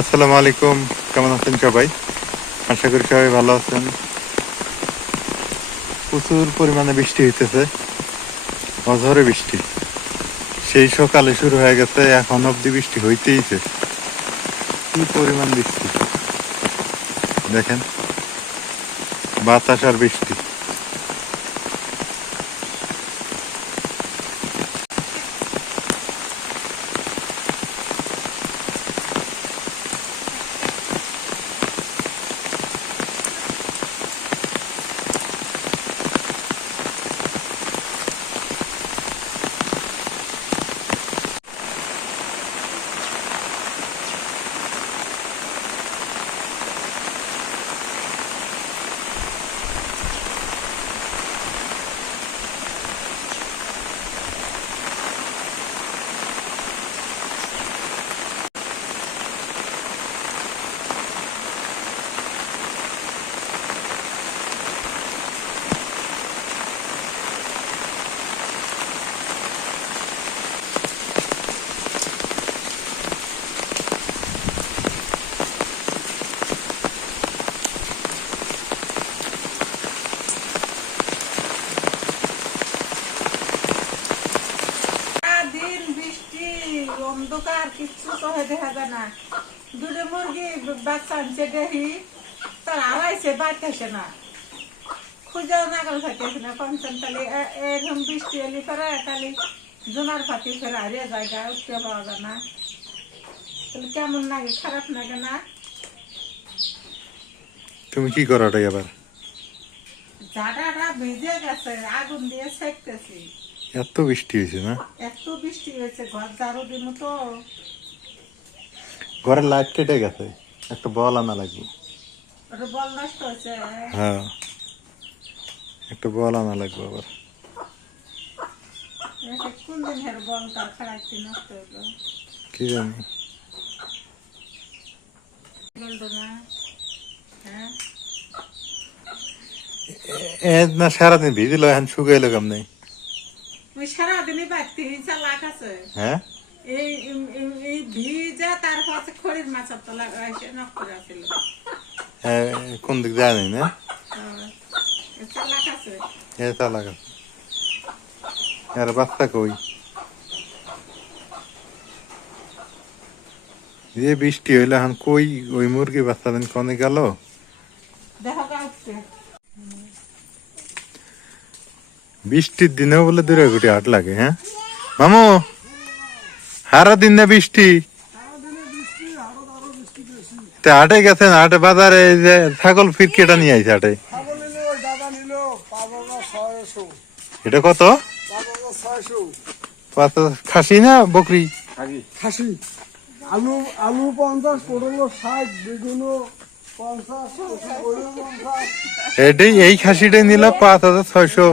আসসালামু আলাইকুম, কেমন আছেন সবাই? আশা করি সবাই ভালো আছেন। প্রচুর পরিমাণে বৃষ্টি হইতেছে, অঝরে বৃষ্টি। সেই সকালে শুরু হয়ে গেছে, এখন অব্দি বৃষ্টি হইতেইছে। কি পরিমাণ বৃষ্টি দেখেন, বাতাস আর বৃষ্টি। অন্ধকার কিচ্ছু সহে দেখা যায় না। দুটো মুরগি বাচ্চা আনছে দেখি তার আড়াইছে বাড়তেছে না, খুঁজেও নাগাল থাকতেছে না। কমসেন তাহলে এরকম বৃষ্টি এলি করে তাহলে জোনার পাতি ফেরা হারিয়ে জায়গা উঠতে পাওয়া যায় না। তাহলে কেমন লাগে, খারাপ লাগে না? তুমি কি করো ওটাই আবার? জায়গাটা ভিজে গেছে, আগুন দিয়ে সেকতেছি। এত বৃষ্টি হয়েছে না? এত বৃষ্টি হয়েছে, ঘর ঝাড়ু দিন তো। ঘরের লাইট কেটে গেছে, একটা বল আনা লাগবে। ওটা বল নষ্ট হয়েছে। হ্যাঁ, একটা বল আনা লাগবে আবার। কোন দিন হের বলটা খারাপ নষ্ট হইলো কি জানি। বলতো না। হ্যাঁ, না সারাদিন ভিজিল, এখন শুকাইলো কেমনে? ওই সারাদিনই বাড়তি চালাক আছে। হ্যাঁ, এই ভিজা তারপর খড়ির মাছের তলা নক করে আসছিল। কোন দিক জানি না। চালাক আছে। চালাক আছে। আর বাচ্চা কই? যে বৃষ্টি হইলে এখন কই ওই মুরগি বাচ্চা দিন কনে গেল? দেখো উঠছে। বৃষ্টির দিনেও বলে দূরে ঘুটে হাট লাগে। হ্যাঁ মামু, সারা দিন না বৃষ্টি, হাটে গেছেন? হাটে বাজারে যে ছাগল ফিরকেটা নিয়ে আইছে হাটে। এটা কত? খাসি না বকরি? খাসি। আলু আলু 50, পটল 60, বেগুন 50, এটাই, এই খাসিটাই নিল 5,600।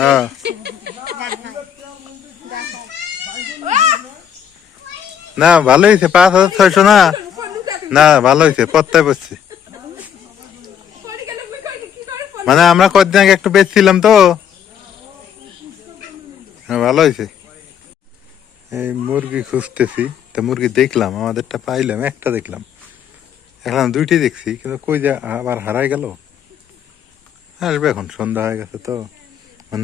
হ্যাঁ, না ভালো হয়েছে, 5,600 না? না ভালো হয়েছে, পত্তায় পড়ছে। মানে আমরা কয়েকদিন আগে একটু বেচছিলাম তো। হ্যাঁ, ভালো হয়েছে। এই মুরগি খুঁজতেছি, তা মুরগি দেখলাম, আমাদেরটা পাইলাম, একটা দেখলাম, এখন দুইটি দেখছি, কিন্তু কই যে আবার হারাই গেল। আসবে এখন, সন্ধ্যা হয়ে গেছে তো।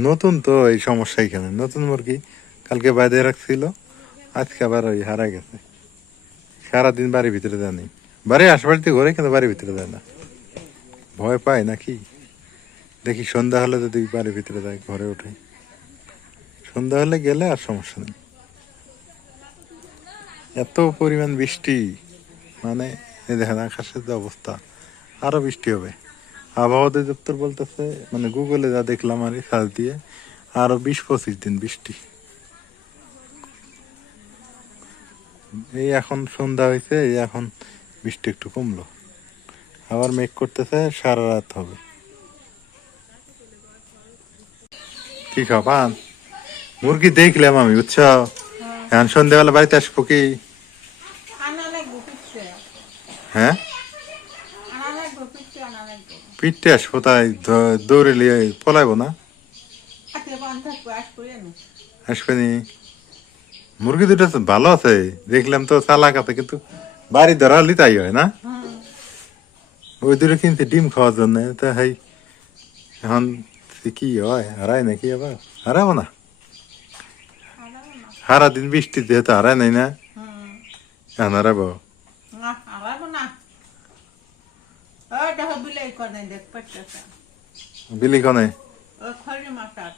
নতুন তো, এই সমস্যা এখানে। নতুন মুরগি কালকে বাইরে রাখছিল, আজকে আবার ওই হারাই গেছে। সারাদিন বাড়ির ভিতরে দেয় নেই, বাড়ির আশেপাশে ঘরে, কিন্তু বাড়ির ভিতরে দেয় না। ভয় পায় নাকি দেখি, সন্ধ্যা হলে যদি বাড়ির ভিতরে যায়, ঘরে ওঠে। সন্ধ্যা হলে গেলে আর সমস্যা নেই। এত পরিমাণ বৃষ্টি, মানে এই দেখেন আকাশের যে অবস্থা, আরো বৃষ্টি হবে। আবহাওয়া অধিদপ্তর বলতেছে, মানে গুগলে যা দেখলাম আর সার্চ দিয়ে, আরো 20-25 দিন বৃষ্টি। এই এখন সন্ধ্যা হয়েছে, এই এখন বৃষ্টি একটু কমলো, আবার মেঘ করতেছে, সারা রাত হবে। কি খাবান? মুরগি দেখলাম আমি, বুঝছো? এখন সন্ধ্যাবেলা বাড়িতে আসবো কি? হ্যাঁ, পিঠতে আসবো, তাই দৌড়ে লিয়ে পলাইবো না? আসবে নি? মুরগি দুটো তো ভালো আছে, দেখলাম তো চালাক আছে, কিন্তু বাড়ি ধরালি তাই হয় না। হুম, ওই দুটো কিনতে ডিম খাওয়ার জন্য, তা হাই এখন কি হয়, হারায় নাকি আবার? হারাবো না, হারাবো না। সারা দিন বৃষ্টি যেহেতু হারায় নাই না, হুম, এখন হারাবো। না, হারাবো না। ওই দেখো বিলাই করে দেখ পাচ্ছে। বিলি কনে ওই খড়ি মাথার।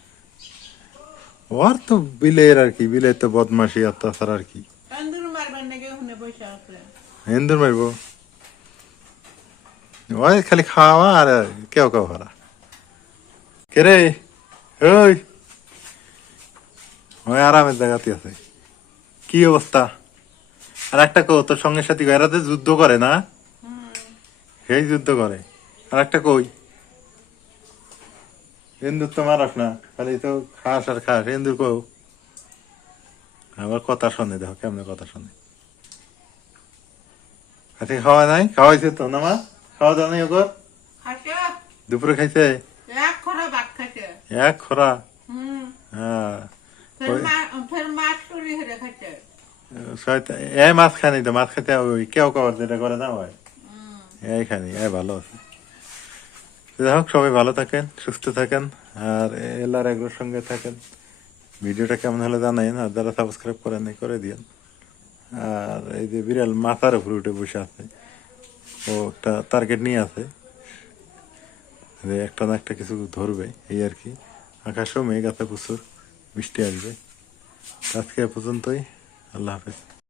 ওর তো বিলের আর কি, বিলে তো বদমাসি অত্যাচার আর কি। তন্দুর মারবার নাকি ওখানে বসে আছে। হিন্দুর মারবো, ওই খালি খাওয়া আর কেউ কেউ হারা। কে রে? ওই ওই আরামের জায়গাতে আছে। কি অবস্থা? আর একটা কো তোর সঙ্গে সাথী এরাতে যুদ্ধ করে না, হুম, সেই যুদ্ধ করে। আর একটা কই, হিন্দুর তো মারাস না, খালি তো খাস আর খাস। হিন্দুর কো আবার কথা শোনে, দেখো কেমন কথা শোনে। আজকে খাওয়া নাই? খাওয়াইছে তো না মা? খাওয়া দাওয়া নাই ওগর? খাচ্ছে। দুপুরে খাইছে এক খরা ভাত খাচ্ছে। এক খরা? হুম, হ্যাঁ, ওই- ফের মাছ চুরি হয়ে খাচ্ছে। এই মাছ খানি তো, মাছ খাইতে ওই কেউ কবার যেটা করে না হয়, হুম, এই খানি, এই ভালো আছে। যাই হোক, সবাই ভালো থাকেন, সুস্থ থাকেন, আর এলার এগুলোর সঙ্গে থাকেন। ভিডিওটা কেমন হলে জানাই না, যারা সাবস্ক্রাইব করেন নাই করে দিয়েন। আর এই যে বিড়াল মাথার উপরে উঠে বসে আছে, ও একটা টার্গেট নিয়ে আছে, যে একটা না একটা কিছু ধরবে, এই আর কি। আকাশেও মেঘ আছে প্রচুর, বৃষ্টি আসবে। আজকে এ পর্যন্তই, আল্লাহ হাফেজ।